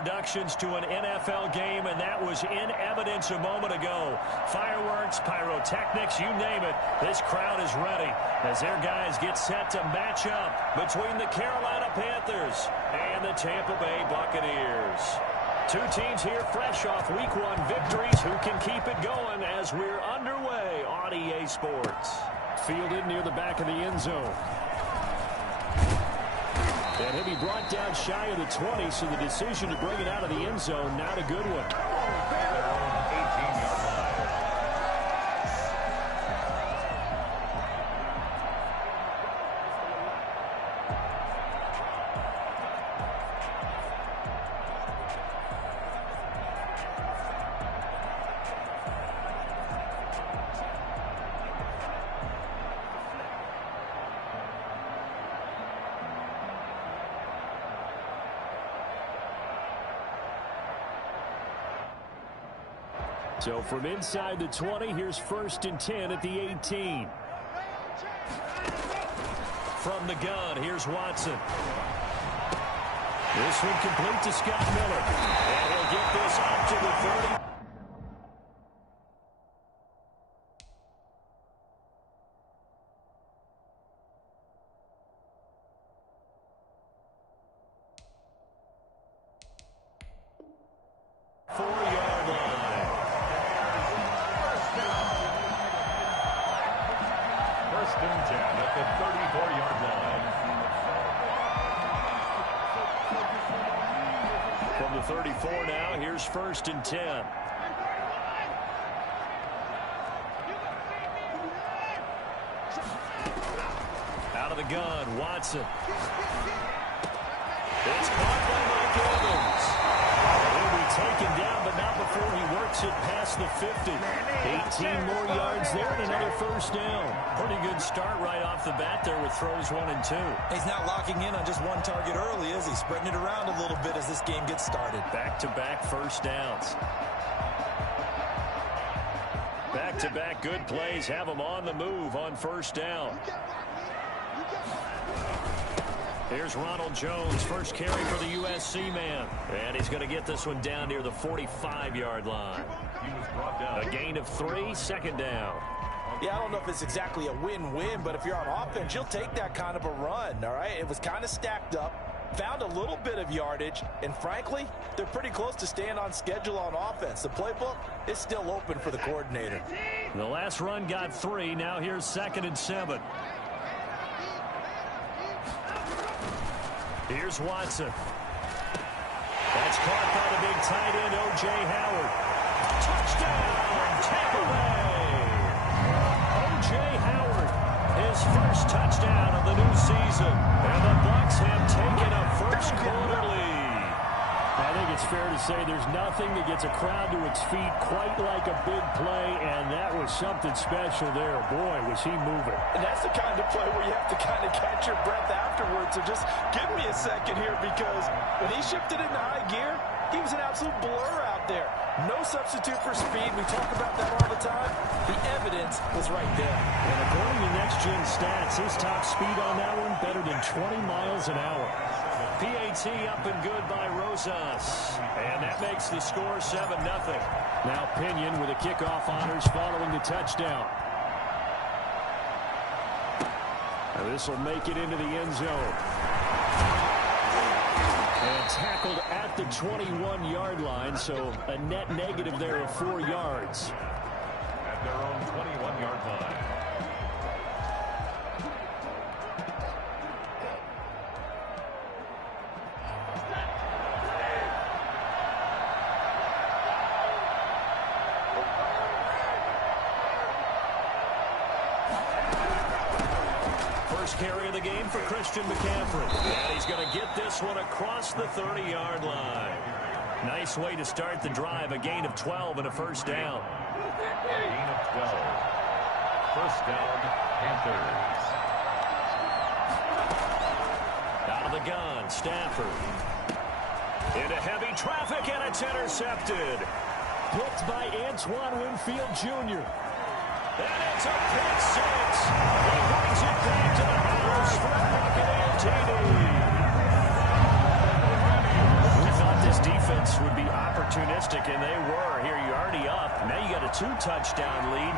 introductions to an NFL game, and that was in evidence a moment ago. Fireworks, pyrotechnics, you name it. This crowd is ready as their guys get set to match up between the Carolina Panthers and the Tampa Bay Buccaneers. Two teams here fresh off Week 1 victories. Who can keep it going as we're underway on EA Sports? Fielded near the back of the end zone. And he'll be brought down shy of the 20, so the decision to bring it out of the end zone, not a good one. So from inside the 20, here's 1st and 10 at the 18. From the gun, here's Watson. This one complete to Scott Miller. And he'll get this up to the 30. From the 34 now, here's 1st and 10. Out of the gun, Watson. It's caught by Mike Evans. He'll be taken down, but not before he works it past the 50. 18 more yards there and another 1st down. Pretty good start right off the bat there with throws 1 and 2. He's not locking in on just one target early, is he? Spreading it around a little bit as this game gets started. Back-to-back 1st downs. Back-to-back good plays have him on the move on 1st down. Here's Ronald Jones, first carry for the USC man. And he's going to get this one down near the 45-yard line. A gain of 3, 2nd down. Yeah, I don't know if it's exactly a win-win, but if you're on offense, you'll take that kind of a run, all right? It was kind of stacked up, found a little bit of yardage, and frankly, they're pretty close to staying on schedule on offense. The playbook is still open for the coordinator. The last run got 3. Now here's 2nd and 7. Here's Watson. That's caught by the big tight end, O.J. Howard. Touchdown, Tampa Bay. O.J. Howard, his first touchdown of the new season. And the Bucs have taken a first quarter lead. I think it's fair to say there's nothing that gets a crowd to its feet quite like a big play, and that was something special there. Boy, was he moving. And that's the kind of play where you have to kind of catch your breath afterwards. So just give me a second here, because when he shifted into high gear, he was an absolute blur out there. No substitute for speed. We talk about that all the time. The evidence was right there. And according to next-gen stats, his top speed on that one better than 20 miles an hour. PAT up and good by Rosas. And that makes the score 7-0. Now Pinion with a kickoff honors following the touchdown. Now this will make it into the end zone. And tackled at the 21-yard line, so a net negative there of 4 yards. At their own 21-yard line. Carry of the game for Christian McCaffrey. And he's going to get this one across the 30-yard line. Nice way to start the drive. A gain of 12 and a 1st down. Gain of 12. 1st down, Panthers. Out of the gun, Stafford. Into heavy traffic, and it's intercepted. Blocked by Antoine Winfield Jr. And it's a pick 6. He brings it back to the house for a pocket and TD. We thought this defense optimistic, and they were. Here, you're already up. Now you got a 2-touchdown lead.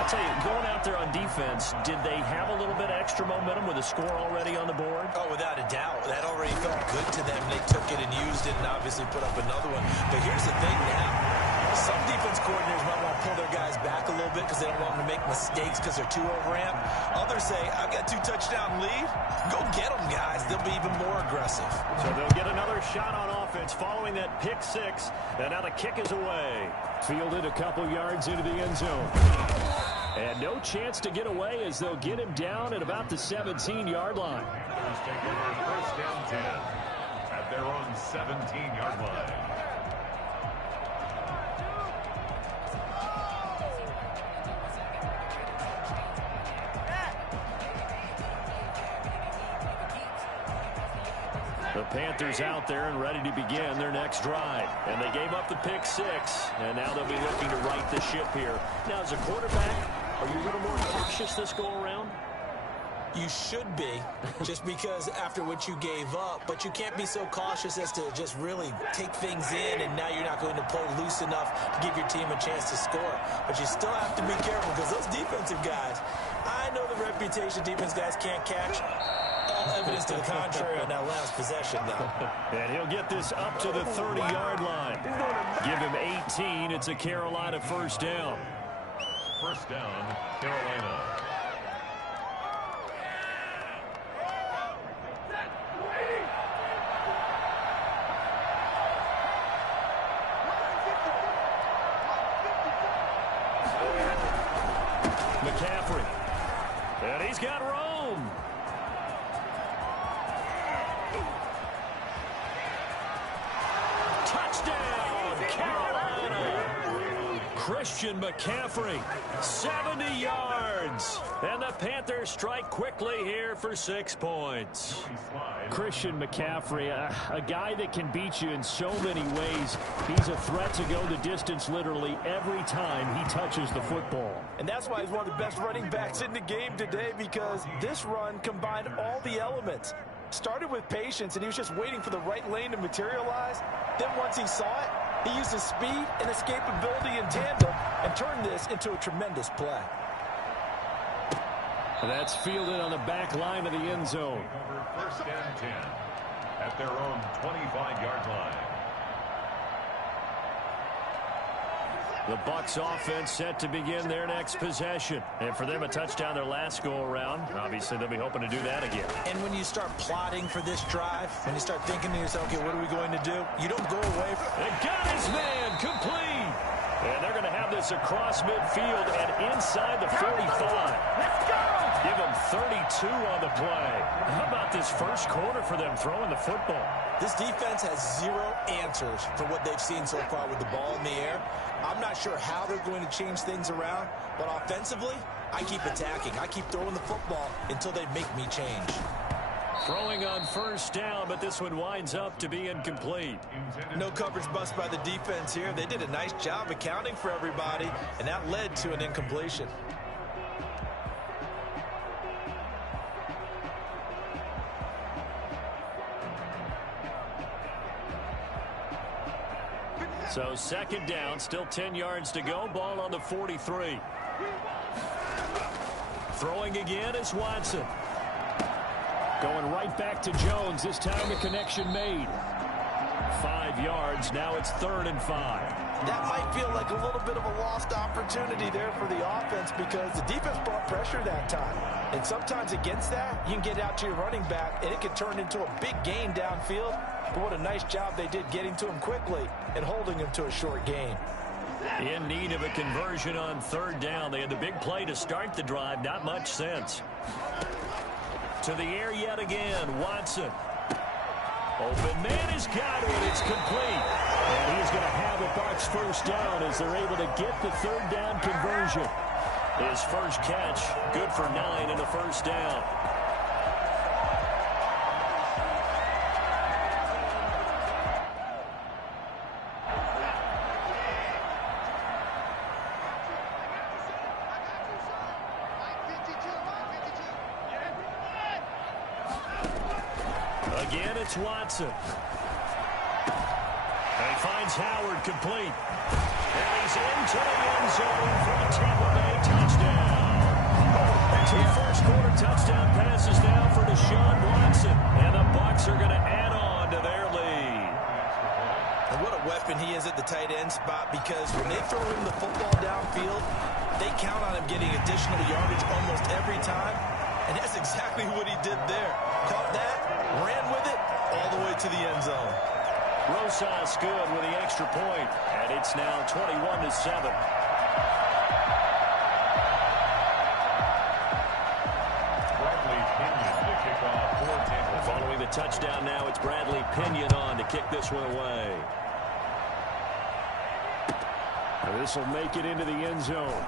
I'll tell you, going out there on defense, did they have a little bit of extra momentum with a score already on the board? Oh, without a doubt. That already felt good to them. They took it and used it and obviously put up another one. But here's the thing now. Some defense coordinators might want to pull their guys back a little bit because they don't want them to make mistakes because they're too overamped. Others say, I've got a 2-touchdown lead. Go get them, guys. They'll be even more aggressive. So they'll get another shot on offense following that pick six. And now the kick is away. Fielded a couple yards into the end zone. And no chance to get away as they'll get him down at about the 17-yard line. Take over first down 10 at their own 17-yard line. The Panthers out there and ready to begin their next drive. And they gave up the pick six, and now they'll be looking to right the ship here. Now, as a quarterback, are you a little more cautious this go-around? You should be, just because after what you gave up, but you can't be so cautious as to just really take things in, and now you're not going to play loose enough to give your team a chance to score. But you still have to be careful because those defensive guys, I know the reputation defense guys can't catch. All evidence to the contrary on that last possession, though. And he'll get this up to the 30-yard line. Give him 18. It's a Carolina first down. First down, Carolina. McCaffrey. And he's got Rome. Touchdown, Carolina. Christian McCaffrey, 70 yards. And the Panthers strike quickly here for 6 points. Christian McCaffrey, a guy that can beat you in so many ways. He's a threat to go the distance literally every time he touches the football. And that's why he's one of the best running backs in the game today, because this run combined all the elements. Started with patience, and he was just waiting for the right lane to materialize. Then once he saw it, he used his speed and escapability in tandem and turned this into a tremendous play. That's fielded on the back line of the end zone. First down 10 at their own 25-yard line. The Bucs offense set to begin their next possession. And for them, a touchdown their last go-around. Obviously, they'll be hoping to do that again. And when you start plotting for this drive, when you start thinking to yourself, okay, what are we going to do? You don't go away from They got his man complete. And they're going to have this across midfield and inside the 45. Let's go! Give them 32 on the play. How about this first quarter for them throwing the football? This defense has zero answers for what they've seen so far with the ball in the air. I'm not sure how they're going to change things around, but offensively, I keep attacking. I keep throwing the football until they make me change. Throwing on first down, but this one winds up to be incomplete. No coverage bust by the defense here. They did a nice job accounting for everybody, and that led to an incompletion. So second down, still 10 yards to go. Ball on the 43. Throwing again is Watson. Going right back to Jones. This time the connection made. 5 yards. Now it's 3rd and 5. That might feel like a little bit of a lost opportunity there for the offense because the defense brought pressure that time. And sometimes against that, you can get out to your running back, and it can turn into a big gain downfield. But what a nice job they did getting to him quickly and holding him to a short gain. In need of a conversion on 3rd down. They had the big play to start the drive. Not much sense. To the air yet again. Watson. Open man has got it. It's complete. And he is going to have a Bucs first down as they're able to get the 3rd down conversion. His first catch, good for 9 and a first down. Again, it's Watson. They finds Howard complete. And he's into the end zone for a Tampa Bay touchdown. Two first-quarter touchdown passes now for Deshaun Watson. And the Bucs are going to add on to their lead. And what a weapon he is at the tight end spot, because when they throw him the football downfield, they count on him getting additional yardage almost every time. And that's exactly what he did there. Caught that, ran with it, all the way to the end zone. Rosas good with the extra point, and it's now 21-7. Following the touchdown now, it's Bradley Pinion on to kick this one away. This will make it into the end zone.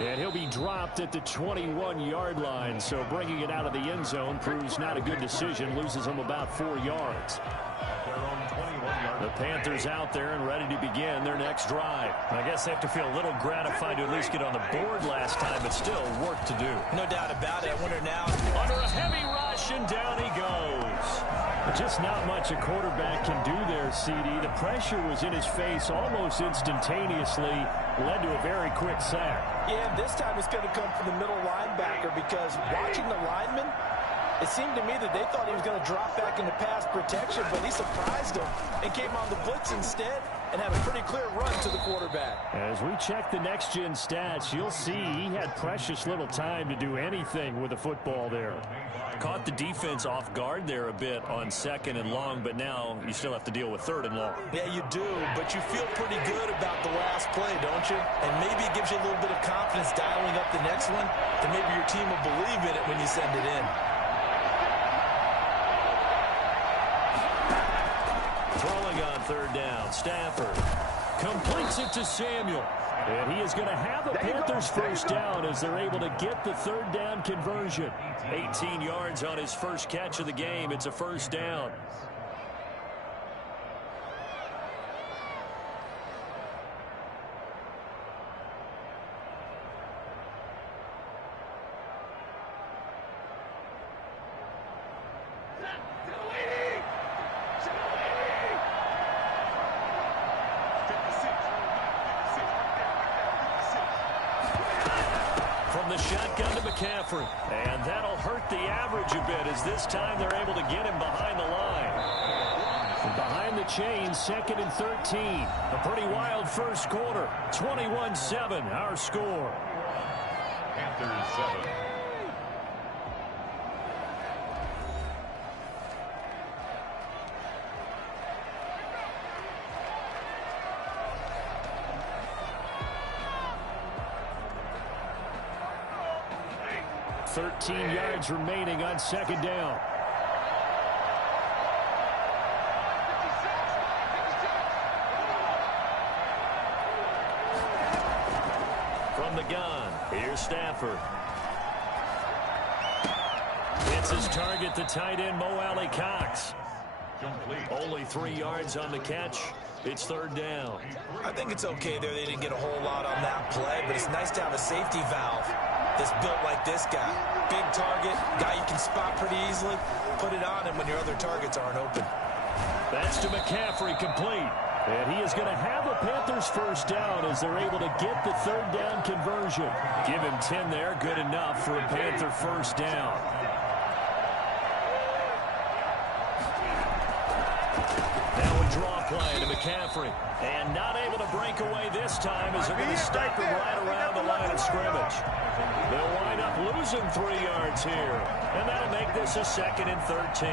And he'll be dropped at the 21-yard line, so bringing it out of the end zone proves not a good decision. Loses him about 4 yards. The Panthers out there and ready to begin their next drive. I guess they have to feel a little gratified to at least get on the board last time, but still work to do. No doubt about it. I wonder now. Under a heavy rush, and down he goes. Just not much a quarterback can do there, CD. The pressure was in his face almost instantaneously. Led to a very quick sack. Yeah, this time it's going to come from the middle linebacker, because watching the lineman, it seemed to me that they thought he was going to drop back into pass protection, but he surprised them and came on the blitz instead and had a pretty clear run to the quarterback. As we check the next-gen stats, you'll see he had precious little time to do anything with the football there. Caught the defense off guard there a bit on 2nd and long, but now you still have to deal with 3rd and long. Yeah, you do, but you feel pretty good about the last play, don't you? And maybe it gives you a little bit of confidence dialing up the next one, that maybe your team will believe in it when you send it in. Throwing on 3rd down, Stafford completes it to Samuel. And he is going to have a Panthers first down as they're able to get the 3rd down conversion. 18 yards on his first catch of the game. It's a first down. From the shotgun to McCaffrey. And that'll hurt the average a bit, as this time they're able to get him behind the line. Behind the chains, 2nd and 13. A pretty wild first quarter. 21-7, our score. Panthers 7. Yards remaining on 2nd down. From the gun, here's Stafford. It's his target, the tight end, Mo Alley Cox. Only 3 yards on the catch. It's 3rd down. I think it's okay there. They didn't get a whole lot on that play, but it's nice to have a safety valve that's built like this guy. Big target, guy you can spot pretty easily. Put it on him when your other targets aren't open. That's to McCaffrey, complete. And he is going to have a Panthers first down as they're able to get the 3rd down conversion. Give him 10 there, good enough for a Panther first down. Now a draw play to McCaffrey. And not able to break away this time as they're going to stop him right around the line of scrimmage. They'll wind up losing 3 yards here. And that'll make this a 2nd and 13.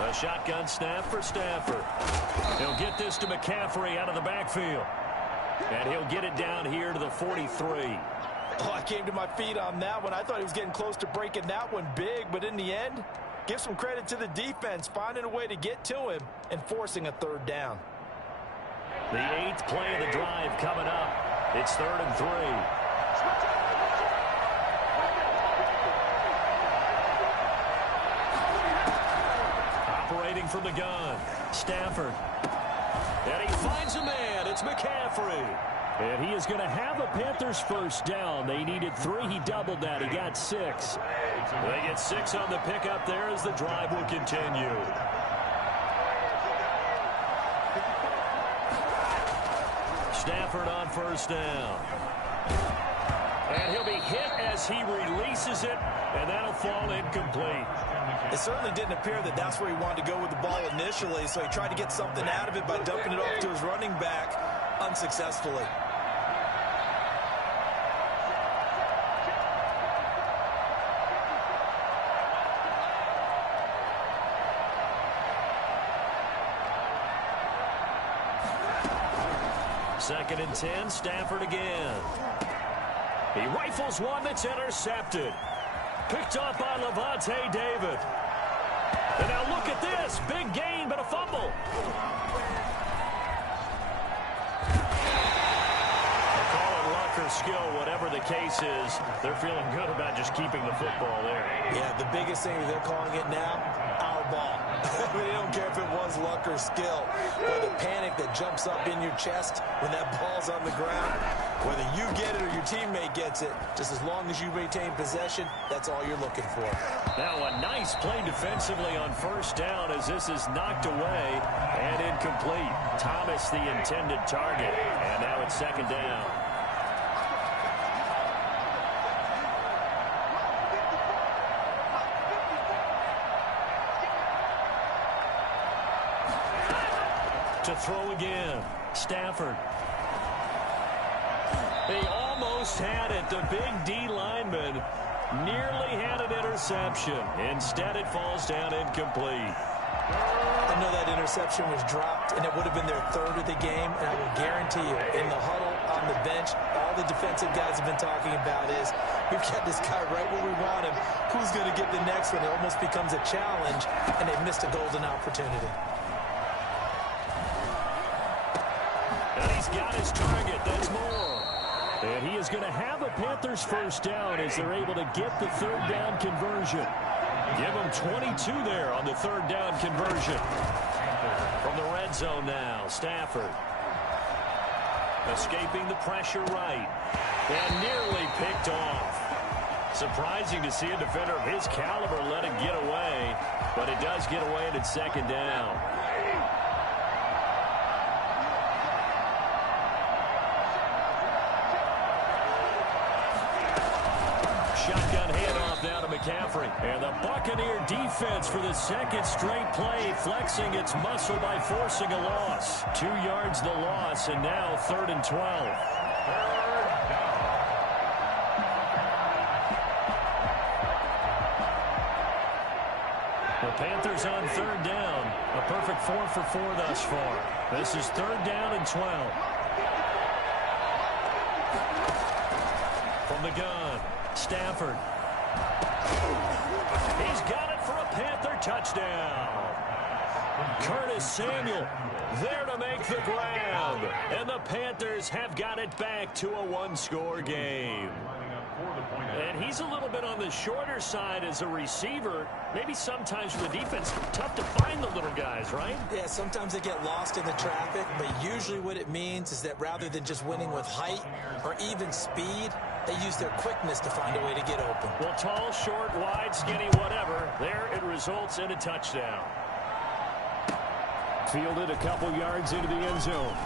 A shotgun snap for Stafford. He'll get this to McCaffrey out of the backfield. And he'll get it down here to the 43. Oh, I came to my feet on that one. I thought he was getting close to breaking that one big, but in the end, give some credit to the defense, finding a way to get to him and forcing a 3rd down. The 8th play of the drive coming up. It's 3rd and 3. Operating from the gun, Stafford. And he finds a man. It's McCaffrey. And he is going to have a Panthers first down. They needed 3. He doubled that. He got 6. They get 6 on the pickup there as the drive will continue. Stafford on first down. And he'll be hit as he releases it, and that'll fall incomplete. It certainly didn't appear that that's where he wanted to go with the ball initially, so he tried to get something out of it by dumping it off to his running back unsuccessfully. Second and 10, Stafford again. He rifles one that's intercepted. Picked off by Levante David. And now look at this. Big gain, but a fumble. They call it luck or skill, whatever the case is. They're feeling good about just keeping the football there. Yeah, the biggest thing they're calling it now, our ball. I mean, they don't care if it was luck or skill. Or the panic that jumps up in your chest when that ball's on the ground. Whether you get it or your teammate gets it, just as long as you maintain possession, that's all you're looking for. Now a nice play defensively on first down as this is knocked away and incomplete. Thomas the intended target. And now it's second down. To throw again, Stafford. He almost had it. The big D lineman nearly had an interception. Instead, it falls down incomplete. I know that interception was dropped, and it would have been their 3rd of the game, and I will guarantee you, in the huddle, on the bench, all the defensive guys have been talking about is, we've got this guy right where we want him. Who's going to get the next one? It almost becomes a challenge, and they missed a golden opportunity. And he's got his target. That's more. And he is going to have a Panthers first down as they're able to get the 3rd down conversion. Give them 22 there on the 3rd down conversion. From the red zone now, Stafford. Escaping the pressure right. And nearly picked off. Surprising to see a defender of his caliber let it get away. But it does get away and it's second down. Shotgun handoff now to McCaffrey. And the Buccaneer defense for the 2nd straight play, flexing its muscle by forcing a loss. 2 yards the loss, and now 3rd and 12. The Panthers on 3rd down. A perfect 4 for 4 thus far. This is 3rd down and 12. From the gun, Stafford. He's got it for a Panther touchdown. Curtis Samuel there to make the grab. And the Panthers have got it back to a 1-score game. And he's a little bit on the shorter side as a receiver. Maybe sometimes for the defense, tough to find the little guys, right? Yeah, sometimes they get lost in the traffic, but usually what it means is that rather than just winning with height or even speed, they use their quickness to find a way to get open. Well, tall, short, wide, skinny, whatever. There it results in a touchdown. Fielded a couple yards into the end zone.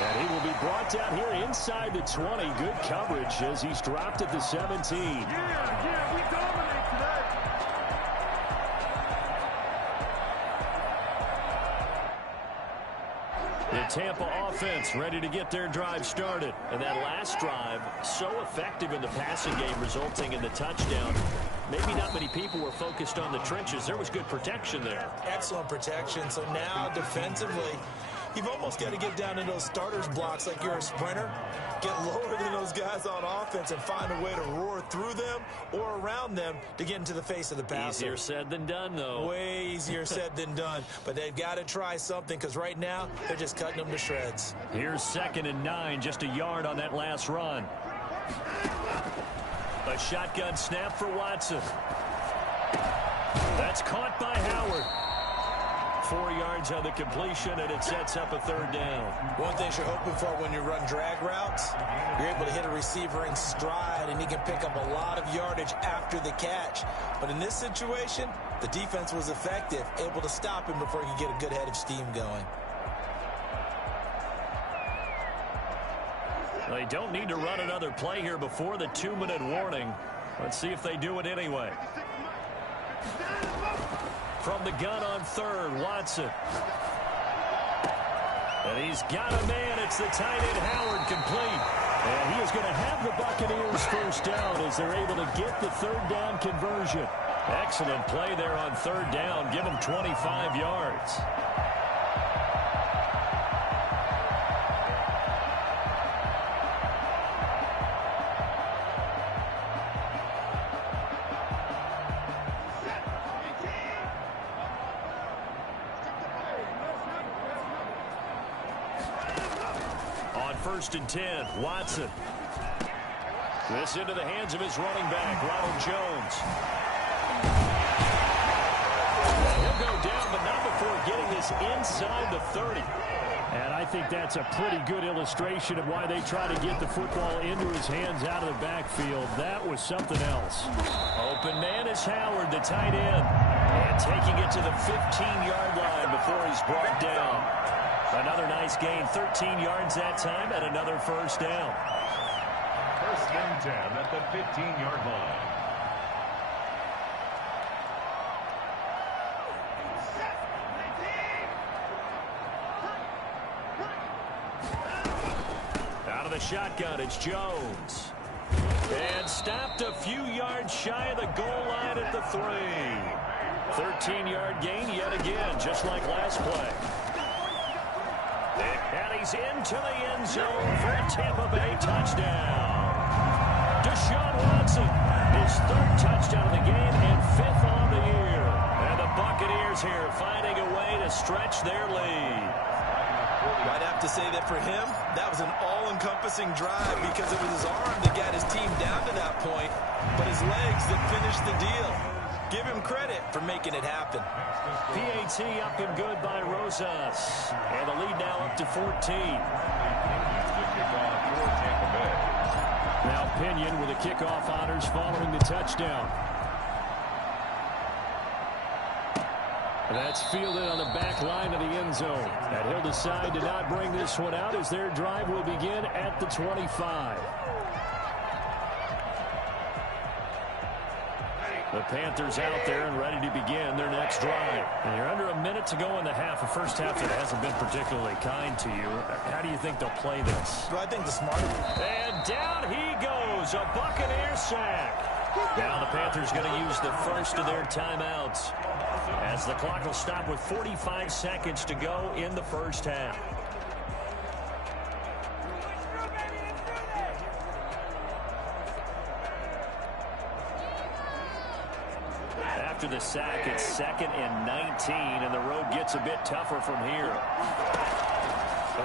And he will be brought down here inside the 20. Good coverage as he's dropped at the 17. Yeah, we dominate today. The Tampa offense ready to get their drive started. And that last drive, so effective in the passing game, resulting in the touchdown. Maybe not many people were focused on the trenches. There was good protection there. Excellent protection. So now defensively, you've almost got to get down in those starters blocks like you're a sprinter. Get lower than those guys on offense and find a way to roar through them or around them to get into the face of the passer. Easier said than done, though. Way easier said than done. But they've got to try something because right now they're just cutting them to shreds. Here's 2nd and 9, just a yard on that last run. A shotgun snap for Watson. That's caught by Howard. 4 yards on the completion, and it sets up a third down. One thing you're hoping for when you run drag routes, you're able to hit a receiver in stride, and he can pick up a lot of yardage after the catch. But in this situation, the defense was effective, able to stop him before he could get a good head of steam going. They don't need to run another play here before the 2-minute warning. Let's see if they do it anyway. From the gun on third, Watson. And he's got a man. It's the tight end, Howard, complete. And he is going to have the Buccaneers first down as they're able to get the third down conversion. Excellent play there on third down. Give them 25 yards. First and 10, Watson. This into the hands of his running back, Ronald Jones. He'll go down, but not before getting this inside the 30. And I think that's a pretty good illustration of why they try to get the football into his hands out of the backfield. That was something else. Open man is Howard, the tight end. And taking it to the 15-yard line before he's brought down. Another nice gain, 13 yards that time, and another first down. First and 10 at the 15-yard line. Out of the shotgun, it's Jones. And stopped a few yards shy of the goal line at the 3. 13-yard gain yet again, just like last play. And he's into the end zone for a Tampa Bay touchdown. Deshaun Watson, his third touchdown of the game and 5th on the year. And the Buccaneers here finding a way to stretch their lead. I'd have to say that for him, that was an all-encompassing drive because it was his arm that got his team down to that point, but his legs that finished the deal. Give him credit for making it happen. PAT up and good by Rosas. And the lead now up to 14. Now Pinion with the kickoff honors following the touchdown. That's fielded on the back line of the end zone. And he'll decide to not bring this one out as their drive will begin at the 25. The Panthers out there and ready to begin their next drive. And you're under a minute to go in the half. A first half that hasn't been particularly kind to you. How do you think they'll play this? Well, I think the smarter. And down he goes. A Buccaneer sack. Now the Panthers going to use the first of their timeouts as the clock will stop with 45 seconds to go in the first half. After the sack, it's 2nd and 19, and the road gets a bit tougher from here.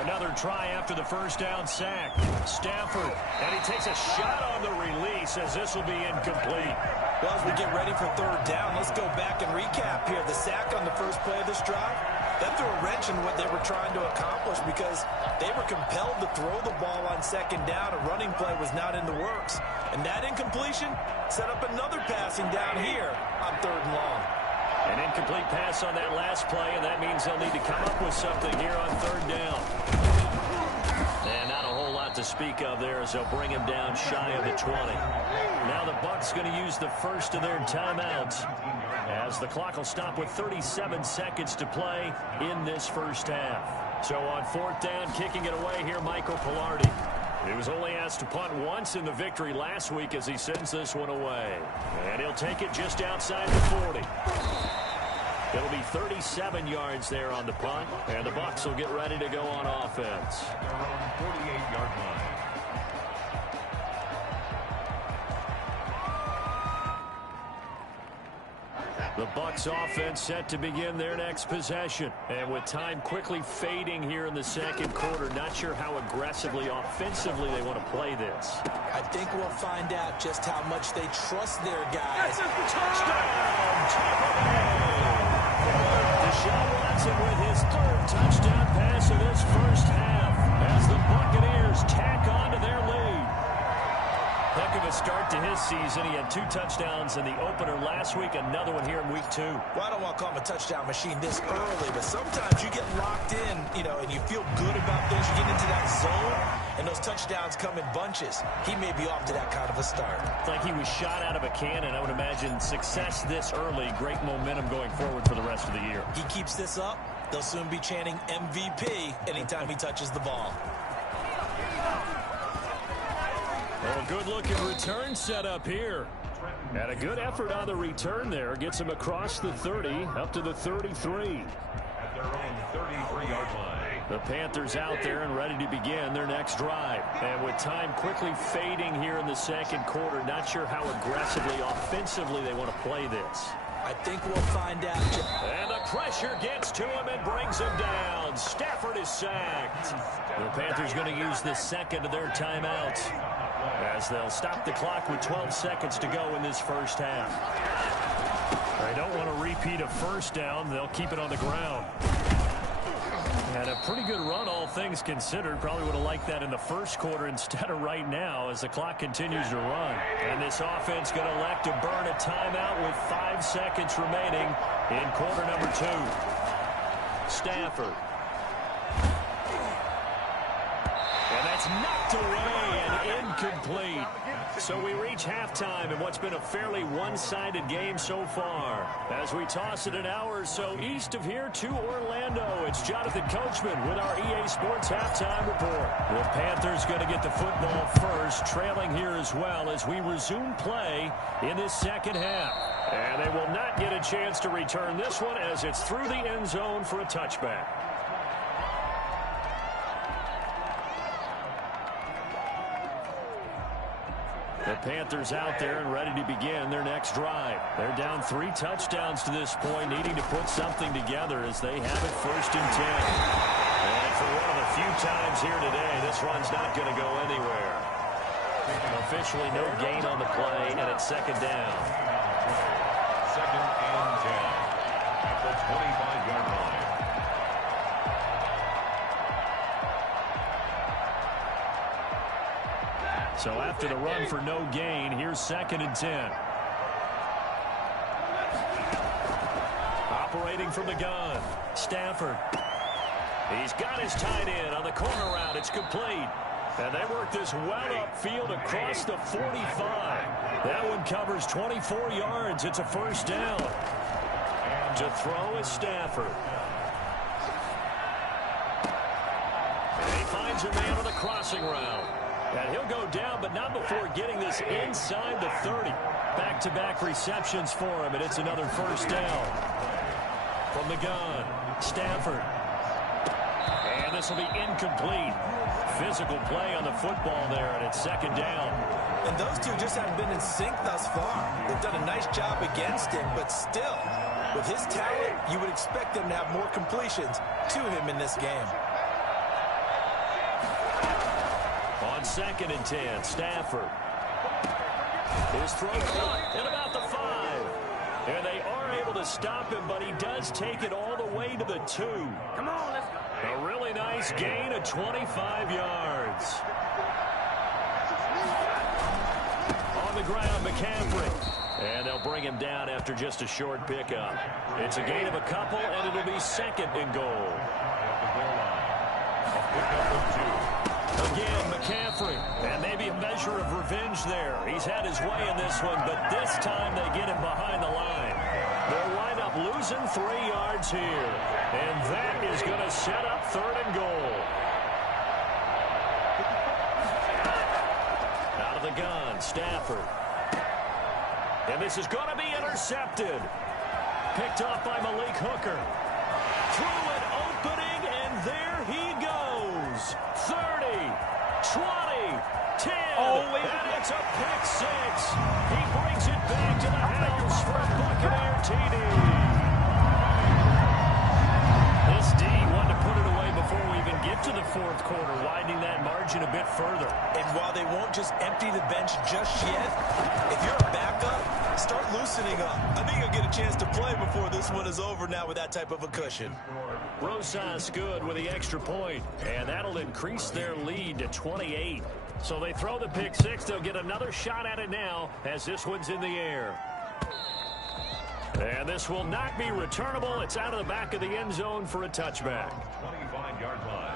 Another try after the first down sack. Stafford, and he takes a shot on the release as this will be incomplete. Well, as we get ready for third down, let's go back and recap here. The sack on the first play of this drive, that threw a wrench in what they were trying to accomplish because they were compelled to throw the ball on second down. A running play was not in the works. And that incompletion set up another passing down here on 3rd and long. An incomplete pass on that last play, and that means they'll need to come up with something here on 3rd down. And not a whole lot to speak of there as they'll bring him down shy of the 20. Now the Bucs going to use the first of their timeouts as the clock will stop with 37 seconds to play in this first half. So on 4th down, kicking it away here, Michael Pilardi. He was only asked to punt once in the victory last week as he sends this one away. And he'll take it just outside the 40. It'll be 37 yards there on the punt, and the Bucs will get ready to go on offense. 48-yard line. The Bucs offense set to begin their next possession. And with time quickly fading here in the second quarter, not sure how aggressively, offensively they want to play this. I think we'll find out just how much they trust their guys. Touchdown! Tampa Bay! Deshaun Watson with his third touchdown pass of this first half as the Buccaneers tack on to their lead. Heck of a start to his season. He had 2 touchdowns in the opener last week, another one here in week 2. Well, I don't want to call him a touchdown machine this early, but sometimes you get locked in, and you feel good about things. You get into that zone, and those touchdowns come in bunches. He may be off to that kind of a start. It's like he was shot out of a cannon. I would imagine success this early, great momentum going forward for the rest of the year. He keeps this up, they'll soon be chanting MVP anytime he touches the ball. Oh, good-looking return set up here. And a good effort on the return there. Gets him across the 30, up to the 33. At their own 33-yard line. The Panthers out there and ready to begin their next drive. And with time quickly fading here in the second quarter, not sure how aggressively, offensively they want to play this. I think we'll find out. And the pressure gets to him and brings him down. Stafford is sacked. The Panthers going to use the second of their timeouts, as they'll stop the clock with 12 seconds to go in this first half. They don't want to repeat a first down. They'll keep it on the ground. Had a pretty good run, all things considered. Probably would have liked that in the first quarter instead of right now as the clock continues to run. And this offense going to elect to burn a timeout with 5 seconds remaining in quarter number 2. Stafford. And that's knocked away and incomplete. So we reach halftime in what's been a fairly one-sided game so far. As we toss it an hour or so east of here to Orlando, it's Jonathan Coachman with our EA Sports Halftime Report. The Panthers going to get the football first, trailing here as well as we resume play in this second half. And they will not get a chance to return this one as it's through the end zone for a touchback. The Panthers out there and ready to begin their next drive. They're down 3 touchdowns to this point, needing to put something together as they have it 1st and 10. And for one of the few times here today, this run's not going to go anywhere. Officially no gain on the play, and it's 2nd down. 2nd and 10 at the 25-yard line. So after the run for no gain, here's 2nd and 10. Operating from the gun, Stafford. He's got his tight end on the corner route. It's complete. And they work this well upfield across the 45. That one covers 24 yards. It's a 1st down. To throw is Stafford. And he finds a man on the crossing route. And he'll go down, but not before getting this inside the 30. Back-to-back receptions for him, and it's another 1st down. From the gun, Stafford. And this will be incomplete. Physical play on the football there, and it's 2nd down. And those two just haven't been in sync thus far. They've done a nice job against him, but still, with his talent, you would expect them to have more completions to him in this game. On 2nd and 10, Stafford. His throw caught at about the 5. And they are able to stop him, but he does take it all the way to the 2. Come on, let's go. A really nice gain of 25 yards. On the ground, McCaffrey. And they'll bring him down after just a short pickup. It's a gain of a couple, and it'll be 2nd and goal. Again, McCaffrey, and maybe a measure of revenge there. He's had his way in this one, but this time they get him behind the line. They'll wind up losing 3 yards here, and that is going to set up 3rd and goal. Out of the gun, Stafford. And this is going to be intercepted. Picked off by Malik Hooker. Through an opening, and there he goes. 30, 20, 10, and it's a pick 6. He brings it back to the house for a Buccaneer TD. This D wanted to put it away before we even get to the 40. fourth quarter, widening that margin a bit further. And while they won't just empty the bench just yet, if you're a backup, start loosening up. I think you'll get a chance to play before this one is over now with that type of a cushion. Rosas good with the extra point, and that'll increase their lead to 28. So they throw the pick six. They'll get another shot at it now as this one's in the air. And this will not be returnable. It's out of the back of the end zone for a touchback. 25-yard line.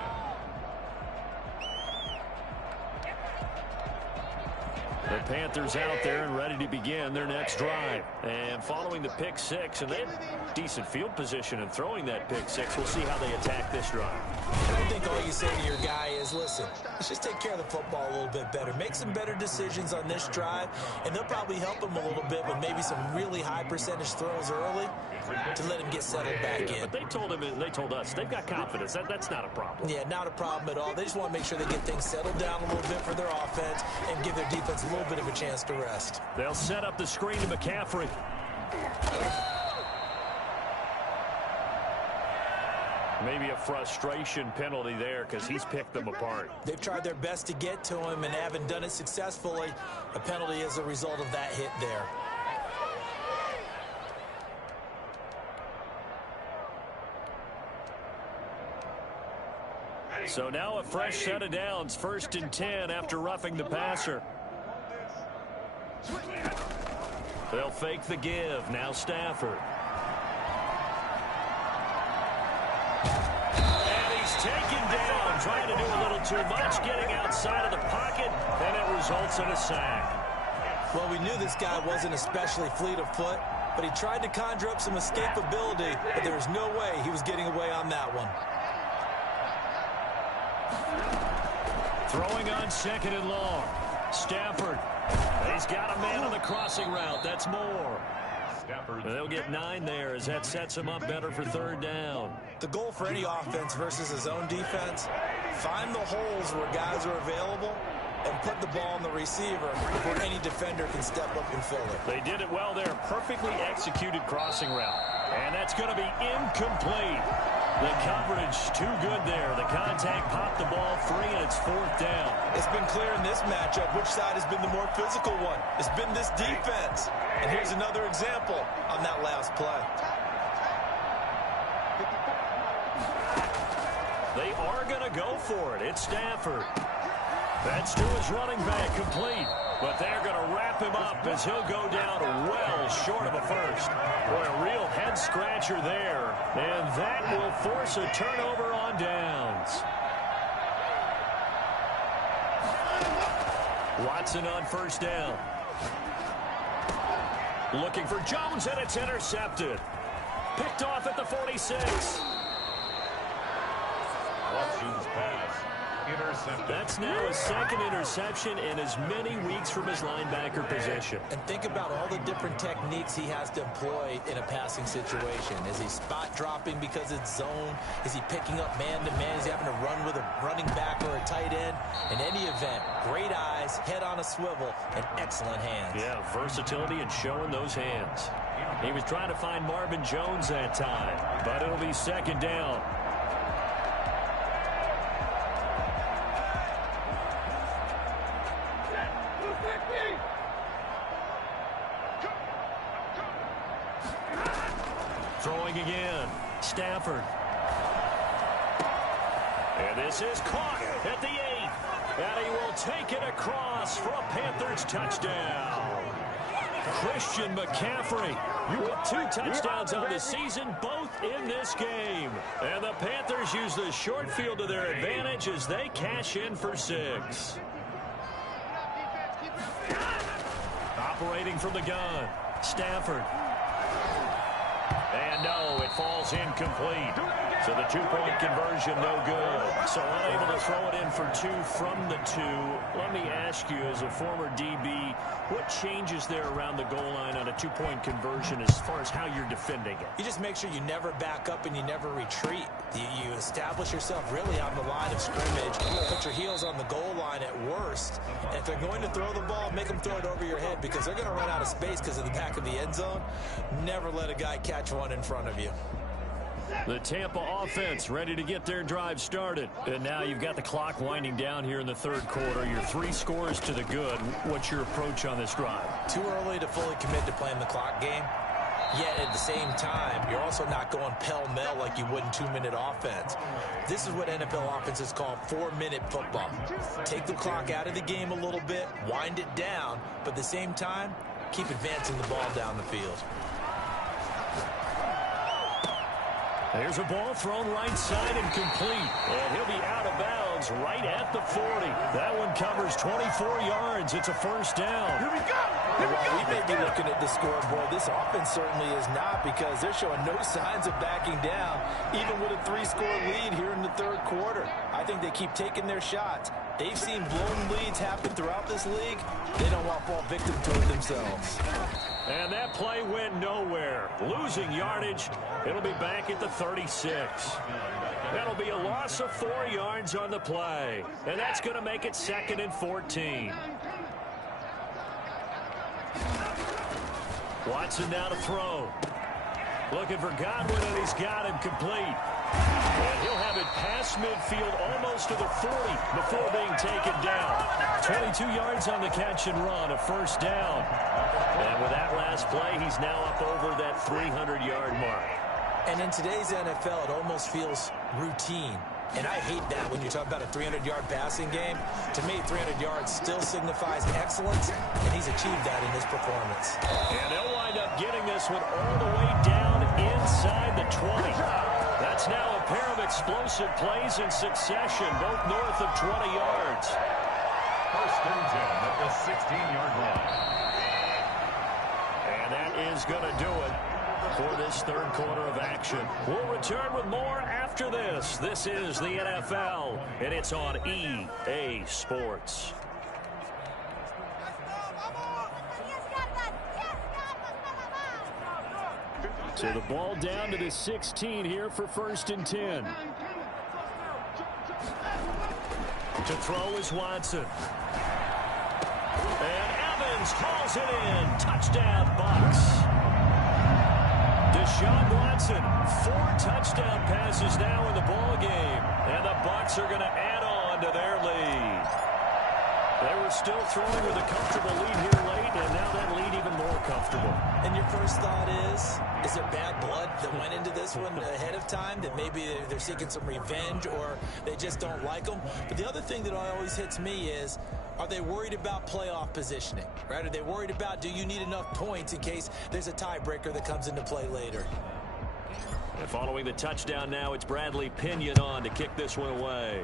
The Panthers out there and ready to begin their next drive. And following the pick six, and they have decent field position in throwing that pick six. We'll see how they attack this drive. I think all you say to your guy is, listen, let's just take care of the football a little bit better. Make some better decisions on this drive, and they'll probably help him a little bit with maybe some really high percentage throws early to let him get settled back in. But they told him, and they told us, they've got confidence. That's not a problem. Yeah, not a problem at all. They just want to make sure they get things settled down a little bit for their offense and give their defense a little bit of a chance to rest. They'll set up the screen to McCaffrey. Maybe a frustration penalty there because he's picked them apart. They've tried their best to get to him and haven't done it successfully. A penalty is a result of that hit there. So now a fresh set of downs, 1st and 10 after roughing the passer. They'll fake the give. Now Stafford. And he's taken down, trying to do a little too much, getting outside of the pocket, and it results in a sack. Well, we knew this guy wasn't especially fleet of foot, but he tried to conjure up some escapability, but there was no way he was getting away on that one. Throwing on 2nd and long. Stafford. He's got a man on the crossing route. That's more. They'll get 9 there as that sets him up better for 3rd down. The goal for any offense versus his own defense, find the holes where guys are available and put the ball on the receiver before any defender can step up and fill it. They did it well there. Perfectly executed crossing route. And that's going to be incomplete. The coverage too good there. The contact popped the ball free, and it's 4th down. It's been clear in this matchup which side has been the more physical one. It's been this defense. And here's another example on that last play. They are going to go for it. It's Stafford. That's to his running back, complete. But they're going to wrap him up as he'll go down well short of a first. Boy, a real head-scratcher there. And that will force a turnover on downs. Watson on 1st down. Looking for Jones, and it's intercepted. Picked off at the 46. Watson's pass. Intercepted. That's now his 2nd interception in as many weeks from his linebacker position. And think about all the different techniques he has to employ in a passing situation. Is he spot dropping because it's zone? Is he picking up man-to-man? Is he having to run with a running back or a tight end? In any event, great eyes, head on a swivel, and excellent hands. Yeah, versatility and showing those hands. He was trying to find Marvin Jones that time, but it'll be 2nd down. Throwing again. Stafford. And this is caught at the 8. And he will take it across for a Panthers touchdown. Christian McCaffrey with 2 touchdowns on the season, both in this game. And the Panthers use the short field to their advantage as they cash in for 6. Operating from the gun. Stafford. And no, it falls incomplete. So the 2-point conversion, no good. So unable to throw it in for 2 from the 2. Let me ask you, as a former DB, what changes there around the goal line on a 2-point conversion as far as how you're defending it? You just make sure you never back up and you never retreat. You establish yourself really on the line of scrimmage, put your heels on the goal line at worst. And if they're going to throw the ball, make them throw it over your head because they're going to run out of space because of the back of the end zone. Never let a guy catch one in front of you. The Tampa offense ready to get their drive started. And now you've got the clock winding down here in the third quarter. You're 3 scores to the good. What's your approach on this drive? Too early to fully commit to playing the clock game. Yet at the same time, you're also not going pell-mell like you would in 2-minute offense. This is what NFL offenses call 4-minute football. Take the clock out of the game a little bit, wind it down, but at the same time, keep advancing the ball down the field. There's a ball thrown right side and complete. And he'll be out of bounds right at the 40. That one covers 24 yards. It's a first down. Here we go! Here we Well, go! we may be looking at the scoreboard. This offense certainly is not, because they're showing no signs of backing down, even with a 3-score lead here in the third quarter. I think they keep taking their shots. They've seen blown leads happen throughout this league. They don't want to fall victim to it themselves. And that play went nowhere. Losing yardage. It'll be back at the 36. That'll be a loss of 4 yards on the play. And that's going to make it 2nd and 14. Watson now to throw. Looking for Godwin, and he's got him complete. And he'll have it past midfield almost to the 40 before being taken down. 22 yards on the catch and run, a first down. And with that last play, he's now up over that 300-yard mark. And in today's NFL, it almost feels routine. And I hate that when you talk about a 300-yard passing game. To me, 300 yards still signifies excellence, and he's achieved that in his performance. And they'll wind up getting this one all the way down inside the 20. That's now a pair of explosive plays in succession, both north of 20 yards. First and 10 at the 16-yard line. And that is going to do it for this third quarter of action. We'll return with more after this. This is the NFL, and it's on EA Sports. So the ball down to the 16 here for first and 10. To throw is Watson. And Evans hauls it in. Touchdown, Bucs. Deshaun Watson, 4 touchdown passes now in the ball game, and the Bucs are going to add on to their lead. They were still throwing with a comfortable lead here late, and now that lead even more comfortable. And your first thought is there bad blood that went into this one ahead of time, that maybe they're seeking some revenge or they just don't like them? But the other thing that always hits me is, are they worried about playoff positioning, right? Are they worried about, do you need enough points in case there's a tiebreaker that comes into play later? And following the touchdown now, it's Bradley Pinion on to kick this one away.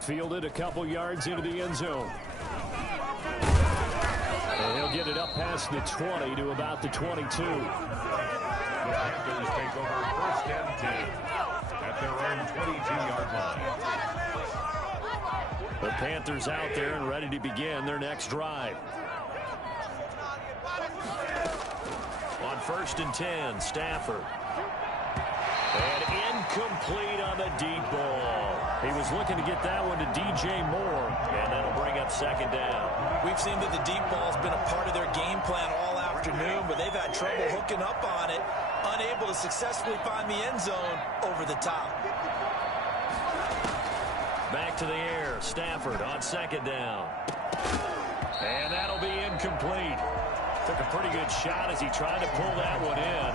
Fielded a couple yards into the end zone. And he'll get it up past the 20 to about the 22. The Panthers take over first and 10 at their own 22-yard line. The Panthers out there and ready to begin their next drive. On first and 10, Stafford. And incomplete on the deep ball. He was looking to get that one to DJ Moore, and that'll bring up second down. We've seen that the deep ball's been a part of their game plan all afternoon, but they've had trouble hooking up on it, unable to successfully find the end zone over the top. Back to the air, Stafford on second down. And that'll be incomplete. Took a pretty good shot as he tried to pull that one in.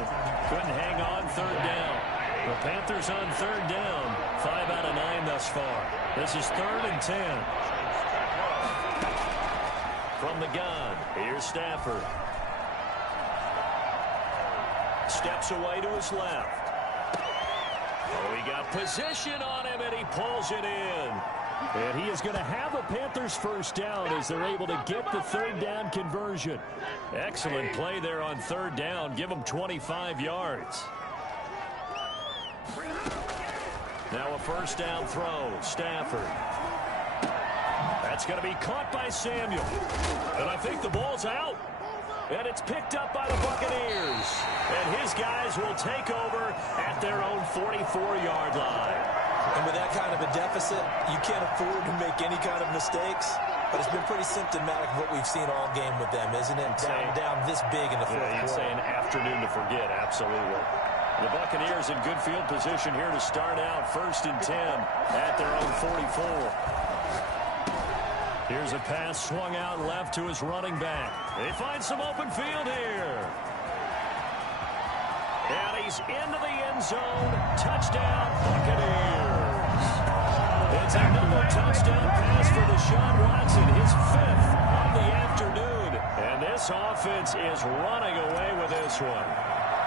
Couldn't hang on third down. The Panthers on third down. 5 out of 9 thus far. This is 3rd and 10. From the gun, here's Stafford. Steps away to his left. Oh, he got position on him, and he pulls it in. And he is going to have a Panthers first down as they're able to get the third down conversion. Excellent play there on third down. Give them 25 yards. Now a first down throw. Stafford. That's going to be caught by Samuel. And I think the ball's out. And it's picked up by the Buccaneers. And his guys will take over at their own 44-yard line. And with that that kind of a deficit, you can't afford to make any kind of mistakes. But it's been pretty symptomatic of what we've seen all game with them, isn't it? Down this big in the fourth quarter. You'd say an afternoon to forget, absolutely. The Buccaneers in good field position here to start out 1st and 10 at their own 44. Here's a pass swung out left to his running back. They find some open field here. And he's into the end zone. Touchdown, Buccaneers. It's another touchdown pass for Deshaun Watson, his 5th of the afternoon. And this offense is running away with this one.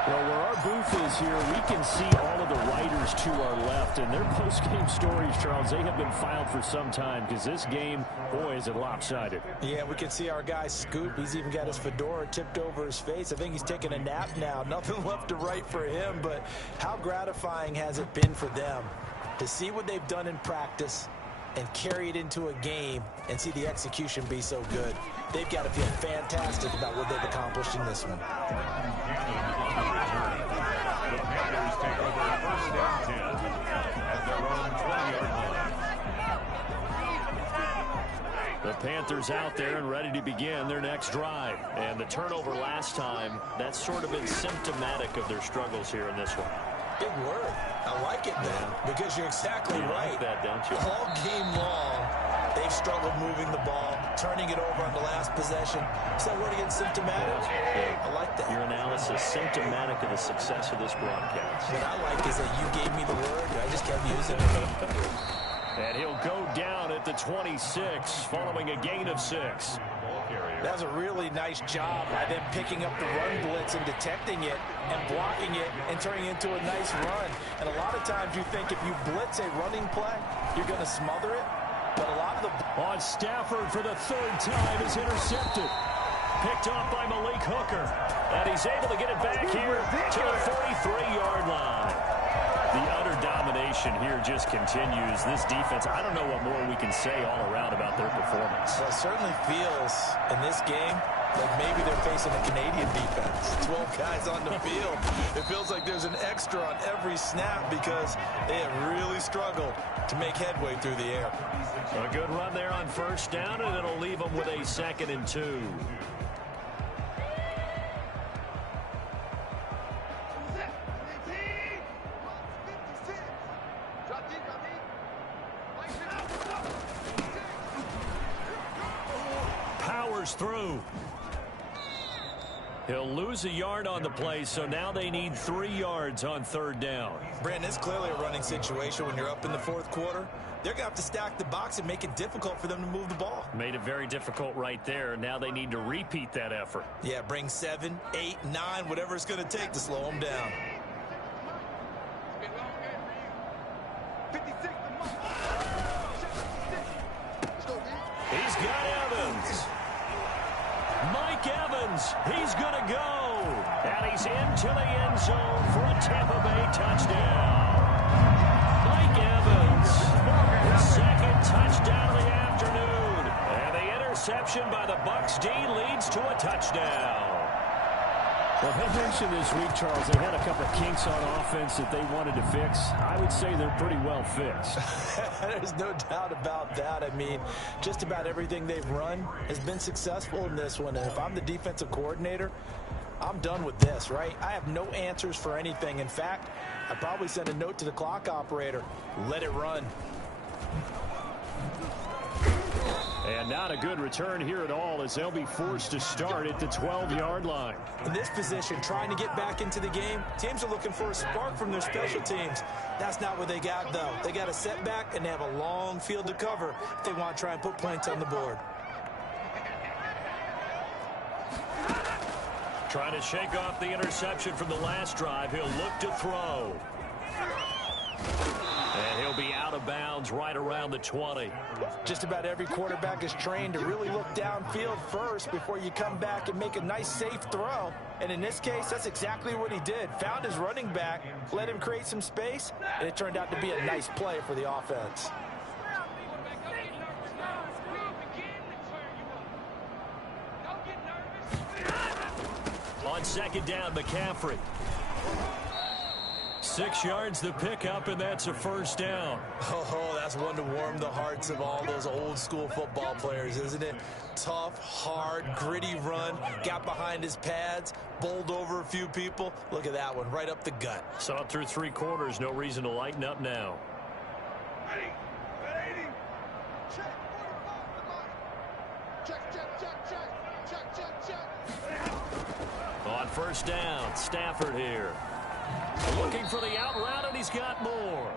Well, where our booth is here, we can see all of the writers to our left. And their post-game stories, Charles, they have been filed for some time because this game, boy, is it lopsided. Yeah, we can see our guy Scoop. He's even got his fedora tipped over his face. I think he's taking a nap now. Nothing left to write for him, but how gratifying has it been for them to see what they've done in practice and carry it into a game and see the execution be so good. They've got to feel fantastic about what they've accomplished in this one. The Panthers take over 1st and 10 at their own 20-yard line. The Panthers out there and ready to begin their next drive. And the turnover last time, that's sort of been symptomatic of their struggles here in this one. Big word. I like it, man, because you're exactly right. Like that, don't you? All game long, they've struggled moving the ball, turning it over on the last possession. Is that word again, symptomatic? Yeah. I like that. Your analysis, symptomatic of the success of this broadcast. What I like is that you gave me the word, I just kept using it. And he'll go down at the 26, following a gain of 6. That was a really nice job by them picking up the run blitz and detecting it and blocking it and turning it into a nice run. And a lot of times you think if you blitz a running play, you're going to smother it. But a lot of the... On Stafford for the 3rd time is intercepted. Picked off by Malik Hooker. And he's able to get it back here to the 43-yard line. The utter domination here just continues. This defense, I don't know what more we can say all around about their performance. Well, it certainly feels in this game like maybe they're facing a Canadian defense. 12 guys on the field. It feels like there's an extra on every snap because they have really struggled to make headway through the air. A good run there on 1st down, and it'll leave them with a 2nd and 2. Powers through. He'll lose a yard on the play, so now they need 3 yards on 3rd down. Brandon, it's clearly a running situation when you're up in the 4th quarter. They're going to have to stack the box and make it difficult for them to move the ball. Made it very difficult right there. Now they need to repeat that effort. Yeah, bring 7, 8, 9, whatever it's going to take to slow them down. He's got Evans. Mike Evans, he's going to go. And he's into the end zone for a Tampa Bay touchdown. Mike Evans, his 2nd touchdown of the afternoon. And the interception by the Bucs D leads to a touchdown. Well, they mentioned this week, Charles, they had a couple of kinks on offense that they wanted to fix. I would say they're pretty well fixed. There's no doubt about that. I mean, just about everything they've run has been successful in this one. And if I'm the defensive coordinator, I'm done with this, right? I have no answers for anything. In fact, I probably send a note to the clock operator. Let it run. And not a good return here at all as they'll be forced to start at the 12-yard line. In this position, trying to get back into the game, teams are looking for a spark from their special teams. That's not what they got, though. They got a setback, and they have a long field to cover if they want to try and put points on the board. Trying to shake off the interception from the last drive. He'll look to throw. And he'll be out of bounds right around the 20. Just about every quarterback is trained to really look downfield first before you come back and make a nice, safe throw. And in this case, that's exactly what he did. Found his running back, let him create some space, and it turned out to be a nice play for the offense. On 2nd down, McCaffrey. 6 yards the pickup, and that's a first down. Oh, that's one to warm the hearts of all those old school football players, isn't it? Tough, hard, gritty run, got behind his pads, bowled over a few people. Look at that one, right up the gut. Saw it through 3 quarters, no reason to lighten up now. On first down, Stafford here. Looking for the out route, and he's got more.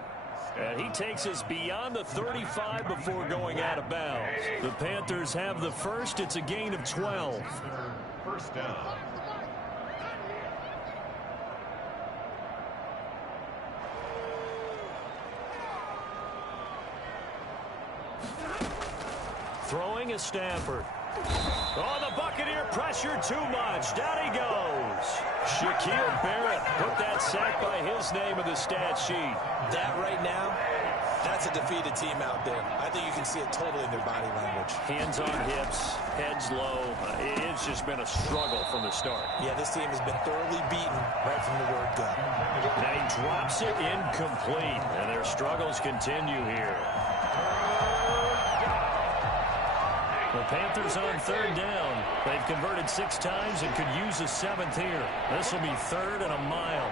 And he takes us beyond the 35 before going out of bounds. The Panthers have the first. It's a gain of 12. First down. Throwing is Stafford. Oh, the Buccaneer pressure too much. Down he goes. Shaquille Barrett put that sack by his name in the stat sheet. That right now, that's a defeated team out there. I think you can see it totally in their body language. Hands on hips, heads low. It's just been a struggle from the start. Yeah, this team has been thoroughly beaten right from the word go. Now he drops it incomplete, and their struggles continue here. The Panthers on third down. They've converted 6 times and could use a 7th here. This will be 3rd and a mile.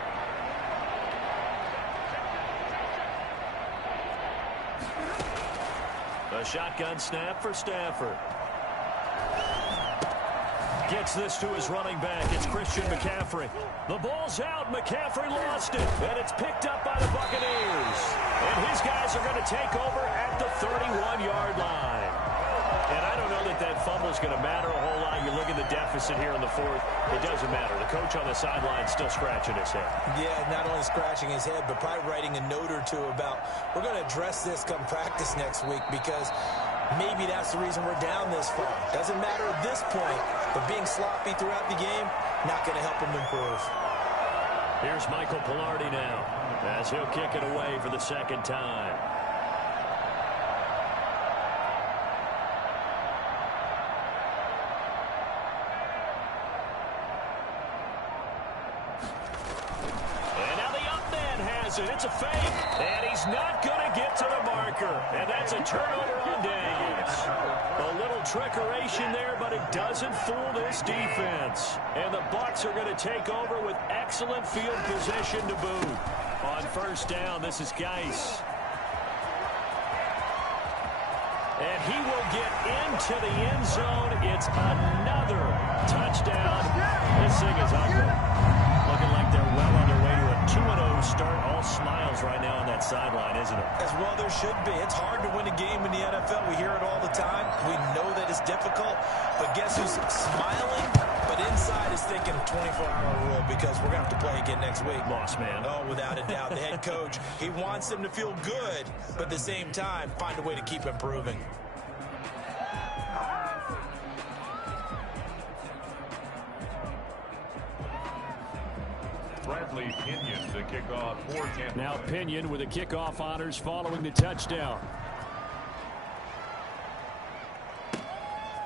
A shotgun snap for Stafford. Gets this to his running back. It's Christian McCaffrey. The ball's out. McCaffrey lost it. And it's picked up by the Buccaneers. And his guys are going to take over at the 31-yard line. And I don't know that that fumble's going to matter a whole lot. You look at the deficit here in the 4th. It doesn't matter. The coach on the sideline still scratching his head. Yeah, not only scratching his head, but probably writing a note or two about, we're going to address this come practice next week, because maybe that's the reason we're down this far. Doesn't matter at this point, but being sloppy throughout the game, not going to help him improve. Here's Michael Pilardi now, as he'll kick it away for the 2nd time. It's a fake, and he's not going to get to the marker, and that's a turnover on downs. A little trickeration there, but it doesn't fool this defense. And the Bucs are going to take over with excellent field position to boot. On first down, this is Geis. And he will get into the end zone. It's another touchdown. This thing is ugly. Looking like they're well on their way to a 2-0 start. All smiles right now on that sideline, isn't it? As well there should be. It's hard to win a game in the NFL. We hear it all the time. We know that it's difficult. But guess who's smiling? But inside is thinking 24-hour rule, because we're going to have to play again next week. Lost man. Oh, without a doubt. The head coach, he wants them to feel good, but at the same time, find a way to keep improving. Bradley Pinion to kick off for Tampa. Now Pinion with the kickoff honors following the touchdown.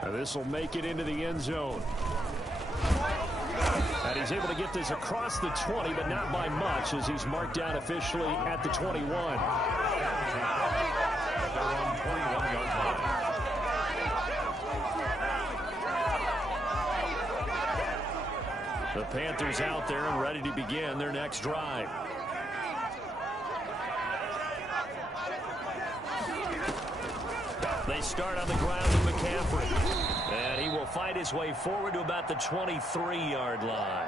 This will make it into the end zone. And he's able to get this across the 20, but not by much, as he's marked down officially at the 21. They're on 21-yard line. The Panthers out there and ready to begin their next drive. They start on the ground with McCaffrey. And he will fight his way forward to about the 23-yard line.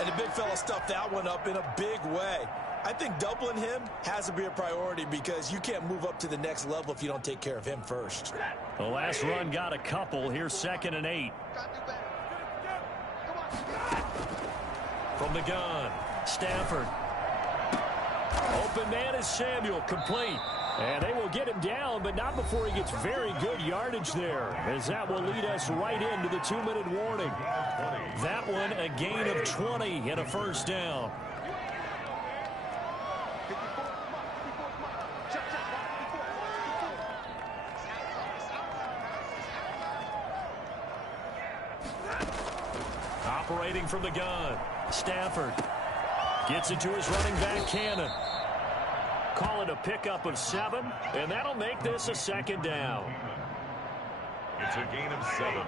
And the big fella stuffed that one up in a big way. I think doubling him has to be a priority, because you can't move up to the next level if you don't take care of him first. The last run got a couple. Here's 2nd and 8. From the gun, Stafford. Open man is Samuel, complete. And they will get him down, but not before he gets very good yardage there, as that will lead us right into the 2-minute warning. That one a gain of 20 and a first down. Operating from the gun, Stafford. Gets it to his running back, Cannon. Call it a pickup of 7, and that'll make this a 2nd down. It's a gain of 7.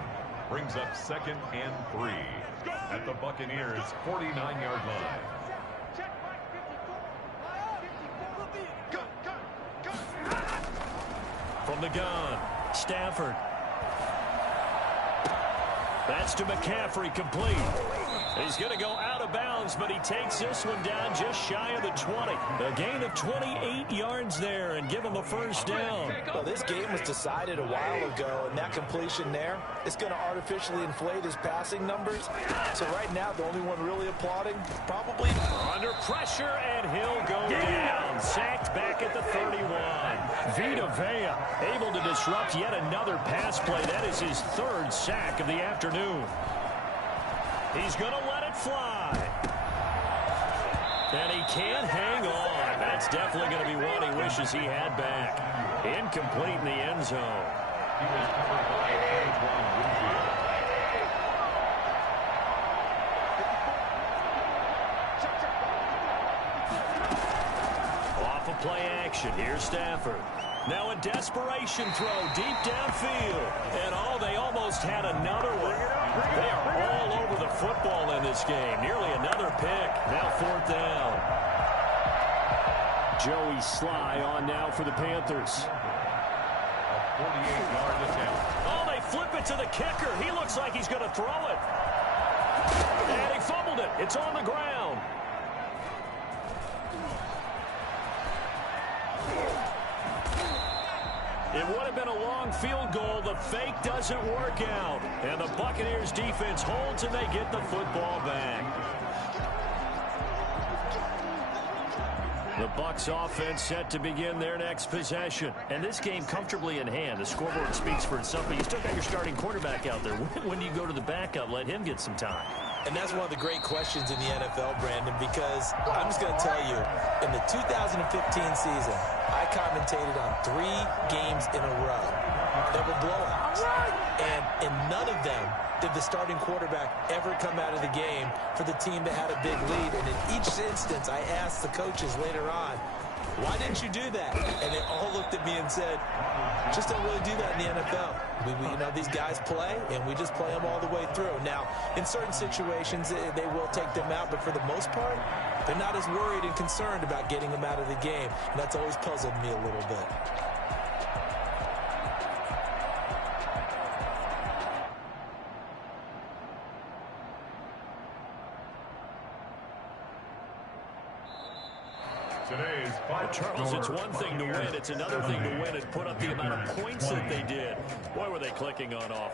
Brings up 2nd and 3 at the Buccaneers' 49-yard line. From the gun, Stafford. That's to McCaffrey, complete. He's going to go out of bounds, but he takes this one down just shy of the 20. A gain of 28 yards there and give him a 1st down. Well, this game was decided a while ago, and that completion there is going to artificially inflate his passing numbers. So right now, the only one really applauding, probably under pressure, and he'll go down. Sacked back at the 31. Vita Vea able to disrupt yet another pass play. That is his 3rd sack of the afternoon. He's going to let it fly. And he can't hang on. That's definitely going to be one he wishes he had back. Incomplete in the end zone. He was covered by Antoine Winfield. Off of play action. Here's Stafford. Now a desperation throw deep downfield. And they almost had another one. They are all over the football in this game. Nearly another pick. Now 4th down. Joey Sly on now for the Panthers. A 48-yard attempt. Oh, they flip it to the kicker. He looks like he's going to throw it. And he fumbled it. It's on the ground. It would have been a long field goal. The fake doesn't work out. And the Buccaneers defense holds and they get the football back. The Bucs offense set to begin their next possession. And this game comfortably in hand. The scoreboard speaks for itself, but you still got your starting quarterback out there. When do you go to the backup? Let him get some time. And that's one of the great questions in the NFL, Brandon, because I'm just going to tell you, in the 2015 season, I commentated on 3 games in a row. They were blowouts. And in none of them did the starting quarterback ever come out of the game for the team that had a big lead. And in each instance, I asked the coaches later on, why didn't you do that? And they all looked at me and said, just don't really do that in the NFL. You know, these guys play, and we just play them all the way through. Now, in certain situations, they will take them out, but for the most part, they're not as worried and concerned about getting them out of the game. And that's always puzzled me a little bit. Today's Charles, it's one thing to win. It's another thing to win and put up the amount of points that they did. Boy, were they clicking on offense.